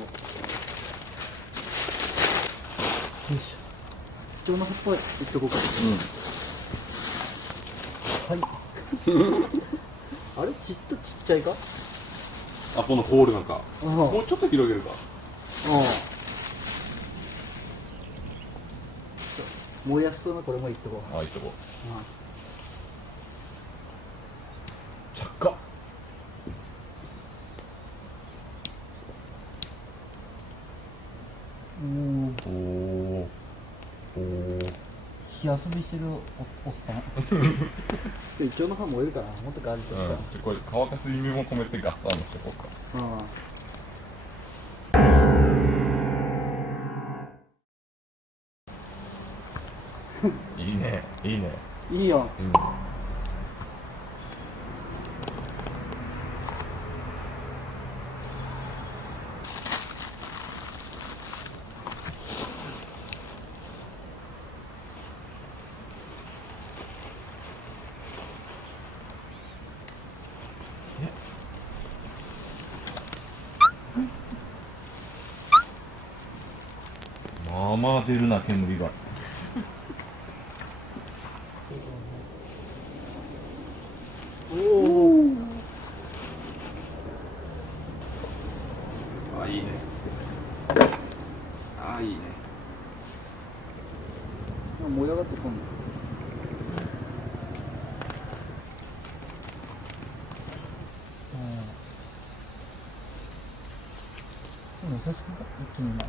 よいしょ。貴重な葉っぱいっとこうか。はい。あれちっちゃいか。あ、このホールなんか。もうちょっと広げるか。燃えやすそうなこれもいっとこう。あ、いいとこ。着火。おお。火遊びしてるおっさん。イチョウの葉燃えるかな。もっとガーリックか。これ乾かす意味も込めてガスターンしていこうか。いいね、いいね。いいよ。まあまあ出るな、煙が。あ、いいね。あ、いいね。燃え上がってこんの。優しく一気にな。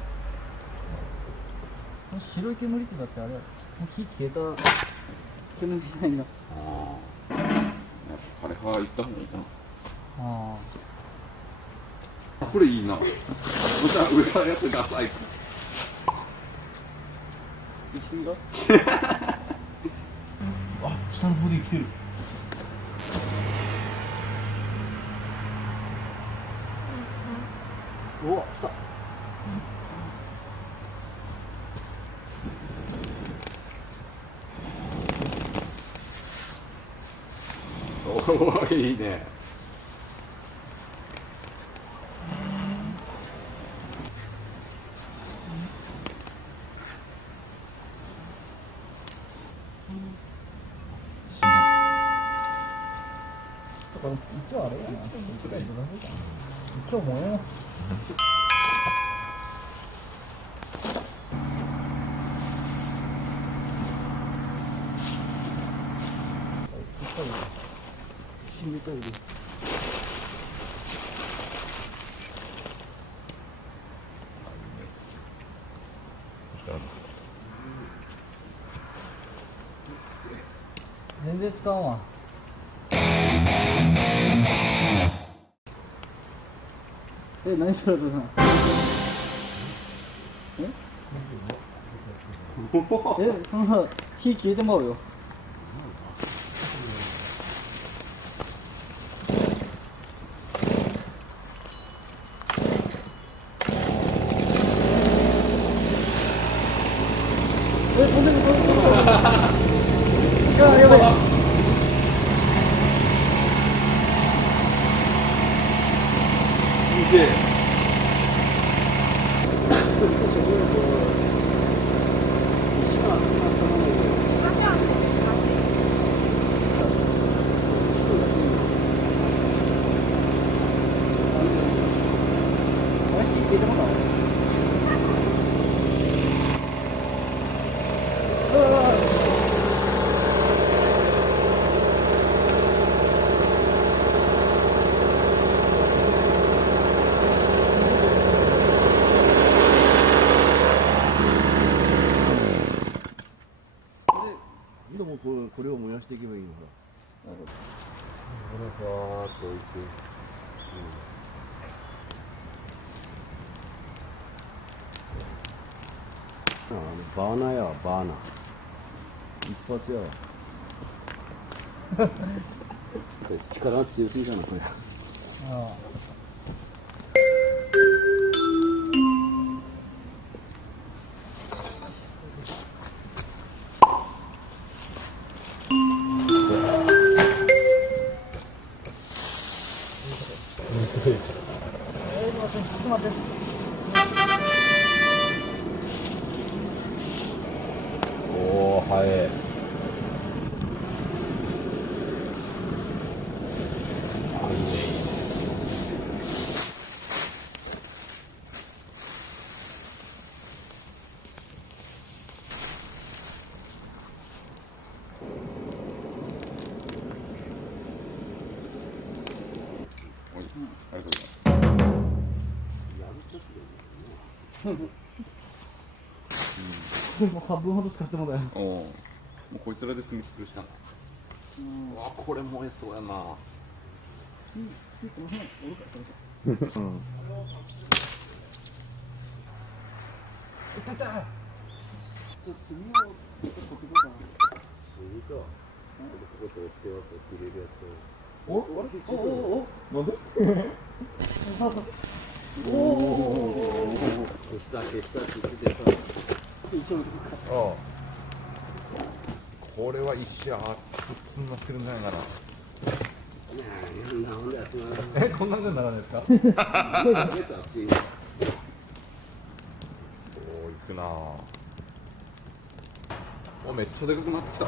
白い煙ってだってあれ、もう火消えた煙みたいな。ああ。やっぱ枯葉行った方がいいな。これいいな。また上からやってダサい。行き過ぎがあ、下の方で生きてる。おっ、来た。おお、いいね。これ一応あれやな。一応燃えます。閉めたいです。全然使わんわ。何それだな。そんな火消えてまうよ。飛んでる。やばい。すげえ。でもこれを燃やしていけばいいのか。なるほど。これはーっと置いて、バーナーやわ、バーナー。一発やわ。力が強すぎたな、これ。ちょっと待って。もう半分ほど使ってもらえる。もうこいつらで炭作るしかない。うわこれ燃えそうやな。この辺おるからそれ。痛い。ちょっと炭をちょっと取ってこうかな。炭か。ここ取ってよ、取って入れるやつを。おなんで？消したって言っててさ。これは一瞬普通の車やから。なんでやってこんな風にならないですか？おおー、行くなぁ。お、めっちゃでかくなってきた。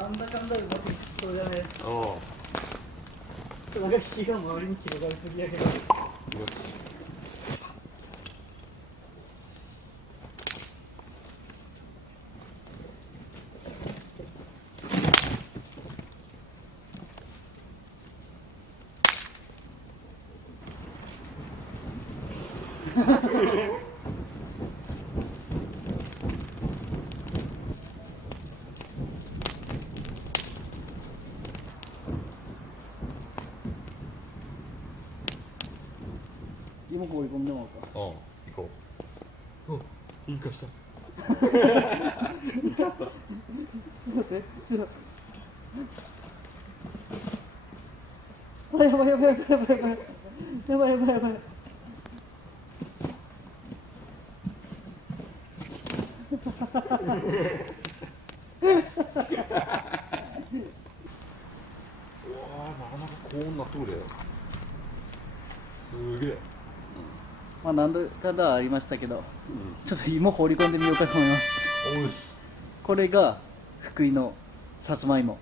なんだかんだうまくいきそうじゃね。おなんか火が周りに広がりすぎやけど。よし。今放り込んでもらうか。行こう。引火した。やばいやばいやばいやばいやばいやばいやばいやばい。うわー、なかなか高温なっとるで。すげえ。まあなんだかんだありましたけど、ちょっと芋放り込んでみようかと思います。おいし。これが福井のさつまいも。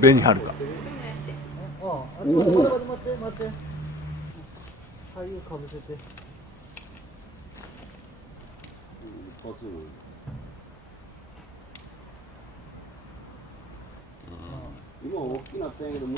紅はるか。ああ、待って待って待って。左右かぶせて。一発も。今大きなったんやけども。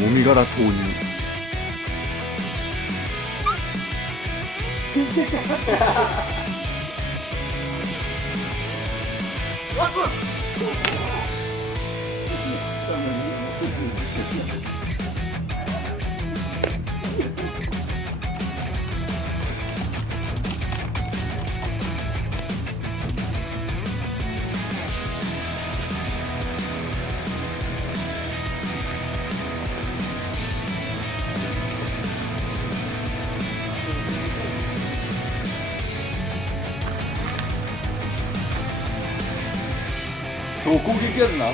もみ殻投入。総攻撃やるな。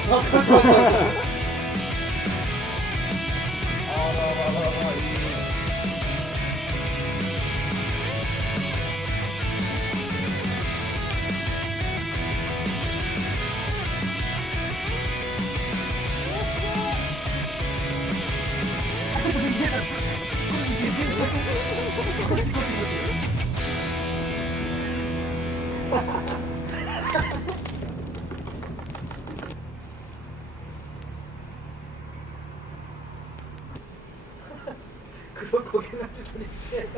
黒焦げなって取り付け。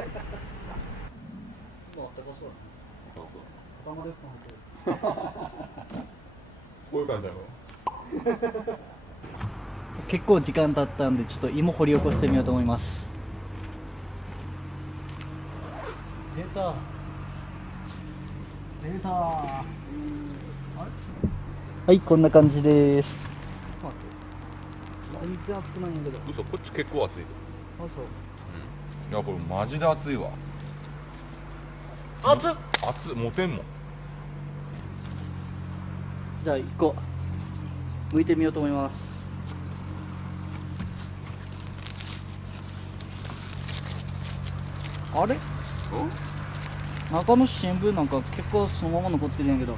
まあ、高そうだね。こういう感じだろ。結構時間経ったんで、ちょっと芋掘り起こしてみようと思います。出た。はい、こんな感じです。全然熱くないんやけど。嘘、こっち結構熱い。あ、そう。いやこれマジで熱いわ。熱っ。熱っ、持てんもん。じゃあ1個剥いてみようと思います。あれ、中の新聞なんか結構そのまま残ってるんやけど、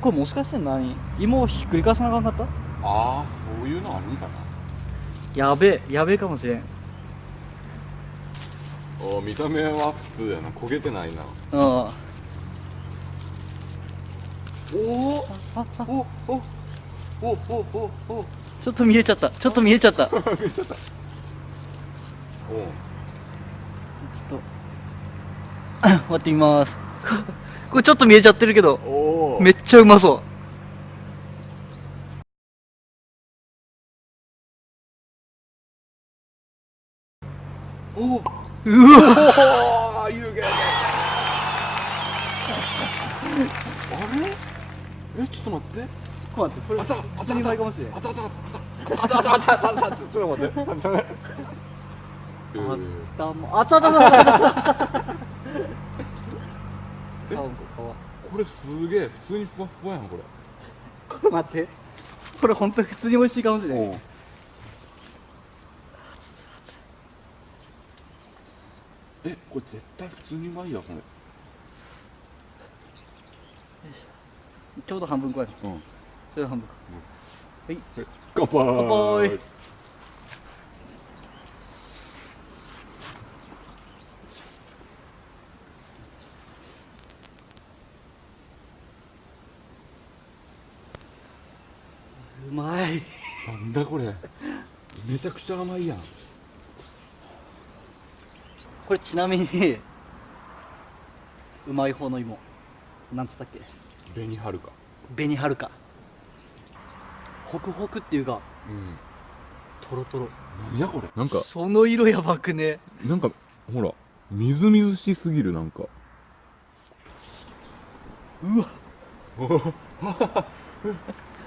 これもしかして何、芋をひっくり返さなあかんかった？ああ、そういうのあるんかな。やべえ、やべえかもしれん。お見た目は普通やな、焦げてないな。あおおあ、おおおおおおちょっと見えちゃった、ちょっと見えちゃった。ちょっ見えちゃった。と割ってみます。これちょっと見えちゃってるけど、おおめっちゃうまそう。おおうわ、おお湯気あれちょっと待って。これ待って、これあた普通にうまいかもしれん。あたあたあたあたあたあたあたちょっと待って。あったもあたたた。これすげえ普通にふわっふわやんこれ。これ待って、これ本当に普通に美味しいかもしれん。おうこれ絶対普通にうまいやこれ。ちょうど半分くらい。うん。ちょうど半分。はい。乾杯。乾杯。うまい。なんだこれ。めちゃくちゃ甘いやん。これちなみにうまい方の芋なんつったっけ？紅はるか。紅はるか。ホクホクっていうかうん。トロトロ。なんやこれ。なんかその色やばくね？なんかほらみずみずしすぎるなんか。うわ、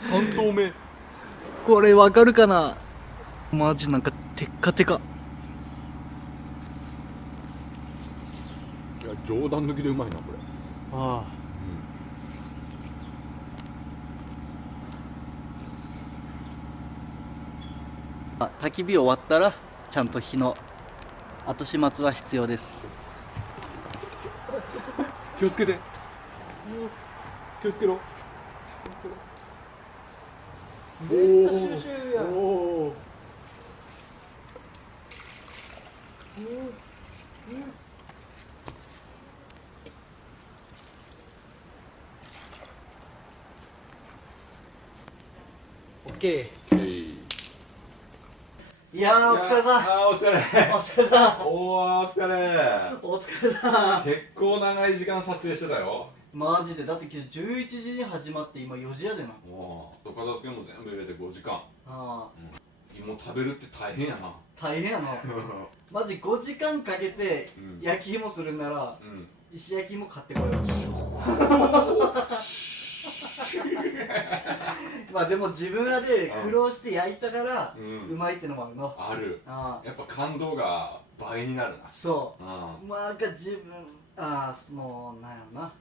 半透明。これわかるかな？マジなんかテッカテカ。いや冗談抜きでうまいなこれ。ああ。焚き火終わったらちゃんと火の後始末は必要です。気をつけて。気をつけろ。めっちゃシューシューやん。おーオッケー。ー。いやーお疲れさん。あーお疲れ。お疲れさん。お疲れ。お疲れさん。結構長い時間撮影してたよ。マジでだって今日11時に始まって今4時やでな。もう片付けも全部入れて5時間。ああ、芋食べるって大変やな。大変やな。マジ5時間かけてうん焼き芋するんならうん石焼き芋買ってこよう。まあでも自分らで苦労して焼いたからうんうまいってのもあるの。ある。ああ、やっぱ感動が倍になるな。そうんう。まあなんか自分、ああもうなんやろな、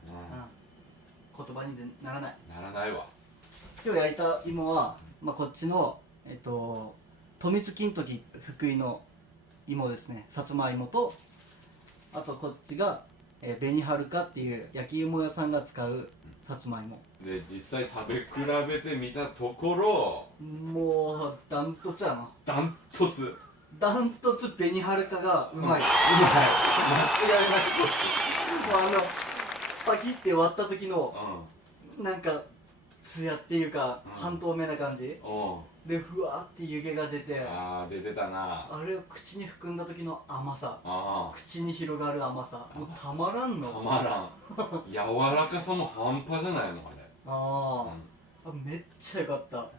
言葉にならない。ならないわ。今日焼いた芋は、まあ、こっちの富津金時福井の芋ですね。さつまいもと、あとこっちが、紅はるかっていう焼き芋屋さんが使うさつまいも。で実際食べ比べてみたところもうダントツやな。ダントツ。ダントツ紅はるかがうまい。間違いなく。もうパキって割った時のなんかツヤっていうか、半透明な感じでふわーって湯気が出て、ああ出てたな。あれを口に含んだ時の甘さ、あ口に広がる甘さ、もうたまらんの。たまらん。柔らかさも半端じゃないのあれ。ああ、めっちゃよかった。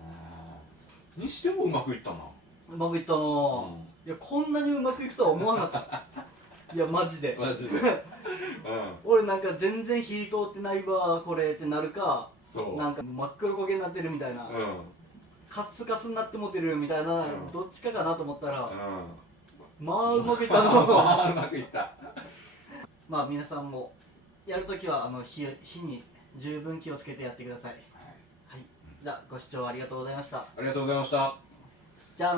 にしてもうまくいったな。うまくいったの。いやこんなにうまくいくとは思わなかった。いやマジで。マジで。俺なんか全然火通ってないわこれってなるか、そう。なんか真っ黒焦げになってるみたいな、カッスカスになってもてるみたいな、どっちかかなと思ったら、まあうまくいったのあうまくいった。まあ皆さんもやるときは火に十分気をつけてやってください。はい、じゃあご視聴ありがとうございました。ありがとうございました。じゃあ